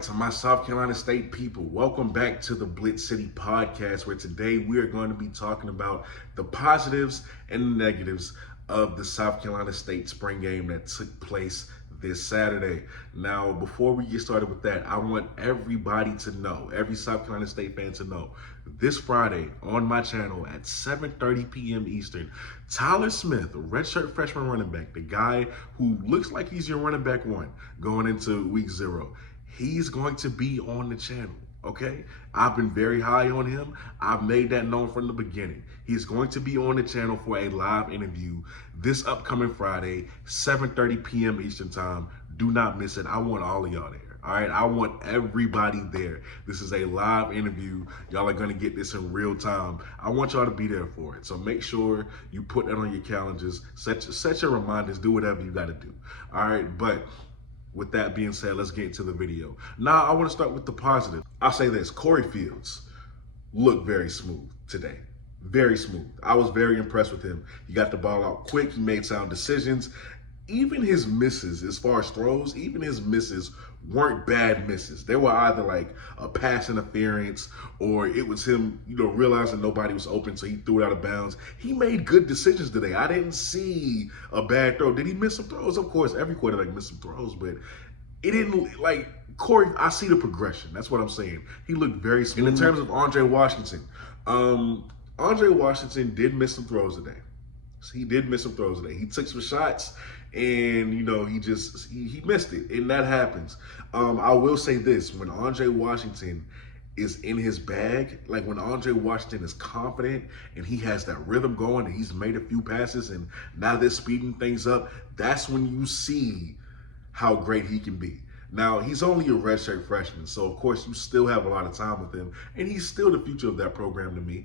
right, to my South Carolina State people, welcome back to the BlitzCity Podcast, where today we are going to be talking about the positives and negatives of the South Carolina State spring game that took place this Saturday. Now, before we get started with that, I want everybody to know, every South Carolina State fan to know, this Friday on my channel at 7:30 p.m. Eastern, Tyler Smith, a redshirt freshman running back, the guy who looks like he's your running back one going into week 0, he's going to be on the channel, okay? I've been very high on him. I've made that known from the beginning. He's going to be on the channel for a live interview this upcoming Friday, 7:30 p.m. Eastern time. Do not miss it. I want all of y'all there. All right, I want everybody there. This is a live interview. Y'all are gonna get this in real time. I want y'all to be there for it. So make sure you put that on your calendars. Set your reminders. Do whatever you gotta do. All right, but with that being said, let's get into the video. Now, I want to start with the positive. I'll say this: Corey Fields looked very smooth today. Very smooth. I was very impressed with him. He got the ball out quick. He made sound decisions. Even his misses, as far as throws, even his misses weren't bad misses. They were either like a pass interference or it was him, realizing nobody was open, so he threw it out of bounds. He made good decisions today. I didn't see a bad throw. Did he miss some throws? Of course, every quarterback missed some throws, but it didn't, like, Corey, I see the progression. That's what I'm saying. He looked very smooth. And in terms of Andre Washington, Andre Washington did miss some throws today. He did miss some throws today. He took some shots, and he missed it, and that happens. I will say this: when Andre Washington is in his bag, like when Andre Washington is confident and he has that rhythm going, and he's made a few passes, and now they're speeding things up, that's when you see how great he can be. Now, he's only a redshirt freshman, so of course you still have a lot of time with him, and he's still the future of that program to me,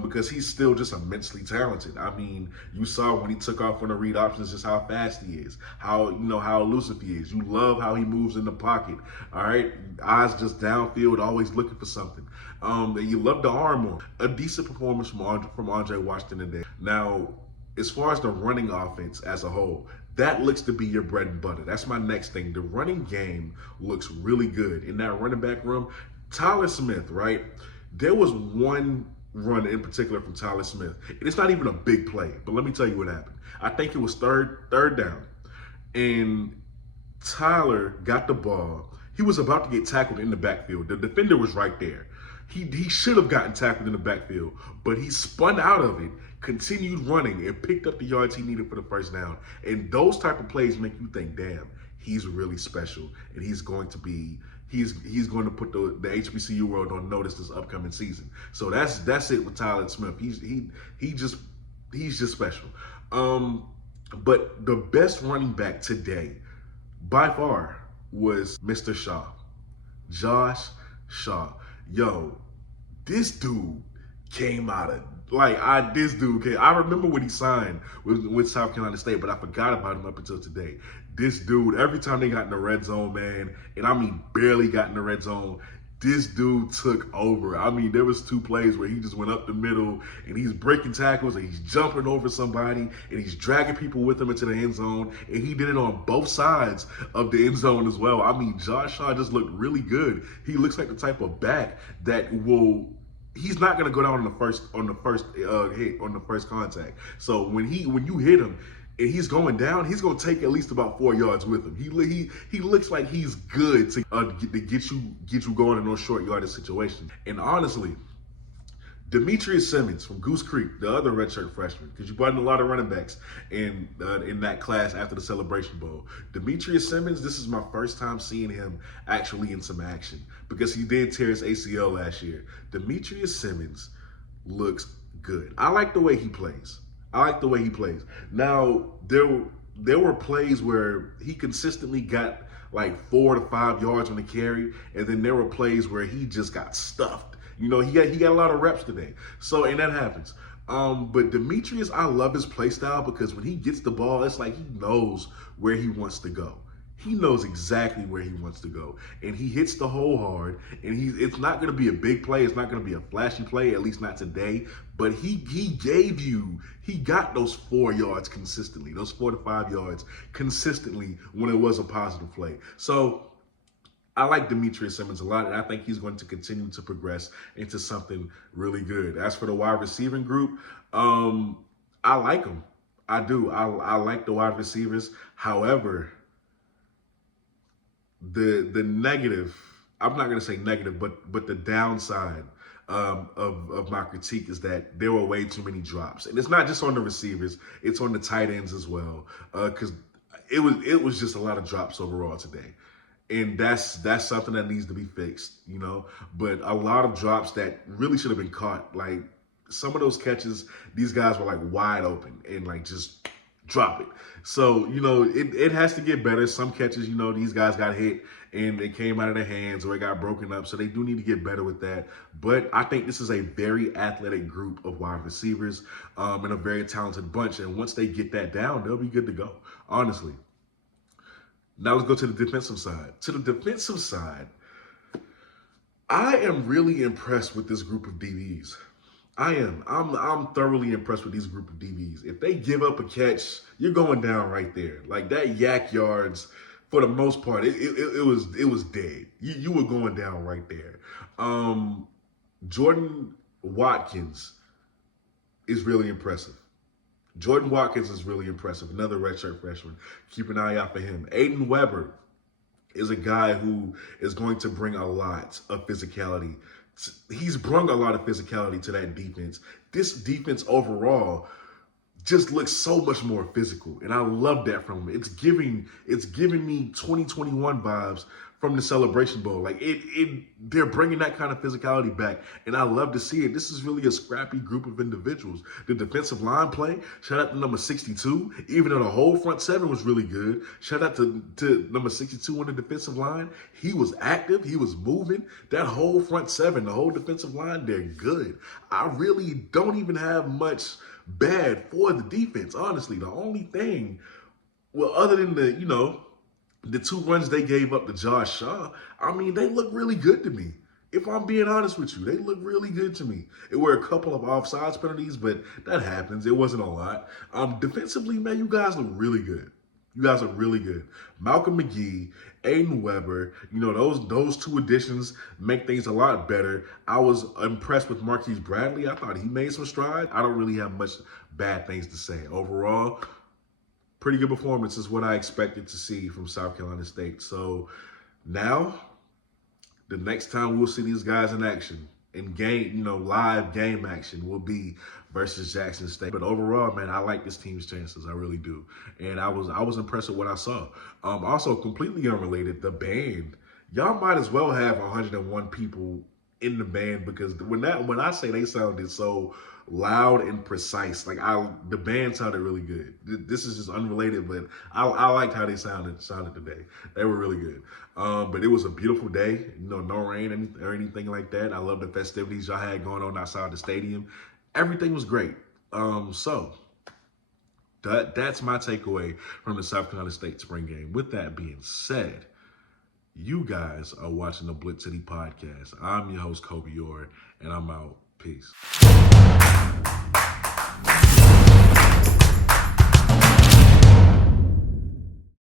because he's still just immensely talented. I mean, you saw when he took off on the read options just how fast he is, how elusive he is. You love how he moves in the pocket. All right, eyes just downfield, always looking for something. And you love the arm on. A decent performance from Andre Washington today. Now, as far as the running offense as a whole, that looks to be your bread and butter. That's my next thing. The running game looks really good. In that running back room, Tyler Smith, right? There was one run in particular from Tyler Smith. And it's not even a big play, but let me tell you what happened. I think it was third down. And Tyler got the ball. He was about to get tackled in the backfield. The defender was right there. He should have gotten tackled in the backfield, but he spun out of it, continued running, and picked up the yards he needed for the first down. And those type of plays make you think, damn, he's really special, and he's going to put the HBCU world on notice this upcoming season. So that's it with Tyler Smith. He's just special. But the best running back today, by far, was Mr. Shaw, Josh Shaw. Yo, this dude came out of, I remember when he signed with South Carolina State, but I forgot about him up until today. This dude, every time they got in the red zone, man, and I mean barely got in the red zone, this dude took over. I mean, there was 2 plays where he just went up the middle and he's breaking tackles and he's jumping over somebody and he's dragging people with him into the end zone, and he did it on both sides of the end zone as well. I mean, Josh Shaw just looked really good. He looks like the type of back that he's not going to go down on the first contact. So when you hit him and he's going down, he's going to take at least about 4 yards with him. He looks like he's good to get you going in those short yardage situations. And honestly, Demetrius Simmons from Goose Creek, the other redshirt freshman, because you brought in a lot of running backs in that class after the Celebration Bowl. Demetrius Simmons, this is my first time seeing him actually in some action, because he did tear his ACL last year. Demetrius Simmons looks good. I like the way he plays. Now, there were plays where he consistently got like 4 to 5 yards on the carry, and then there were plays where he just got stuffed. He got a lot of reps today. So, and that happens. But Demetrius, I love his play style, because when he gets the ball, it's like he knows where he wants to go. He knows exactly where he wants to go, and he hits the hole hard. And it's not going to be a big play. It's not going to be a flashy play, at least not today. But he got those 4 yards consistently, those 4 to 5 yards consistently when it was a positive play. So I like Demetrius Simmons a lot, and I think he's going to continue to progress into something really good. As for the wide receiving group, I like them. I do. I like the wide receivers. However, the negative, I'm not going to say negative, but the downside of my critique is that there were way too many drops, and it's not just on the receivers; it's on the tight ends as well. Because it was just a lot of drops overall today, and that's something that needs to be fixed, But a lot of drops that really should have been caught, like some of those catches, these guys were like wide open and like just drop it. So, it has to get better. Some catches, these guys got hit and it came out of their hands or it got broken up. So they do need to get better with that. But I think this is a very athletic group of wide receivers and a very talented bunch. And once they get that down, they'll be good to go, honestly. Now let's go to the defensive side. To the defensive side, I am really impressed with this group of DBs. I am. I'm thoroughly impressed with these group of DBs. If they give up a catch, you're going down right there. Like that yak yards, for the most part, it was dead. You were going down right there. Jordan Watkins is really impressive. Jordan Watkins is really impressive. Another redshirt freshman. Keep an eye out for him. Aiden Weber is a guy who is going to bring a lot of physicality. He's brought a lot of physicality to that defense. This defense overall just looks so much more physical, and I love that from him. It's giving me 2021 vibes from the Celebration Bowl. Like they're bringing that kind of physicality back, and I love to see it. This is really a scrappy group of individuals. The defensive line play, shout out to number 62, even though the whole front seven was really good. Shout out to number 62 on the defensive line. He was active, he was moving. That whole front seven, the whole defensive line, they're good. I really don't even have much bad for the defense, honestly. The only thing, well, other than the two runs they gave up to Josh Shaw, I mean, they look really good to me. If I'm being honest with you, they look really good to me. It were a couple of offsides penalties, but that happens. It wasn't a lot. Defensively, man, you guys look really good. You guys are really good. Malcolm McGee, Aiden Weber, those two additions make things a lot better. I was impressed with Marquise Bradley. I thought he made some strides. I don't really have much bad things to say. Overall, pretty good performance is what I expected to see from South Carolina State. So now, the next time we'll see these guys in action, in game, live game action, will be versus Jackson State. But overall, man, I like this team's chances. I really do. And I was impressed with what I saw. Also, completely unrelated, the band. Y'all might as well have 101 people in the band, because when I say they sounded so loud and precise, like the band sounded really good. This is just unrelated, but I liked how they sounded today. They were really good. But it was a beautiful day, no rain or anything like that. I love the festivities y'all had going on outside the stadium. Everything was great. So that's my takeaway from the South Carolina State spring game. With that being said, you guys are watching the BlitzCity Podcast. I'm your host, Kobe Orr, and I'm out. Peace.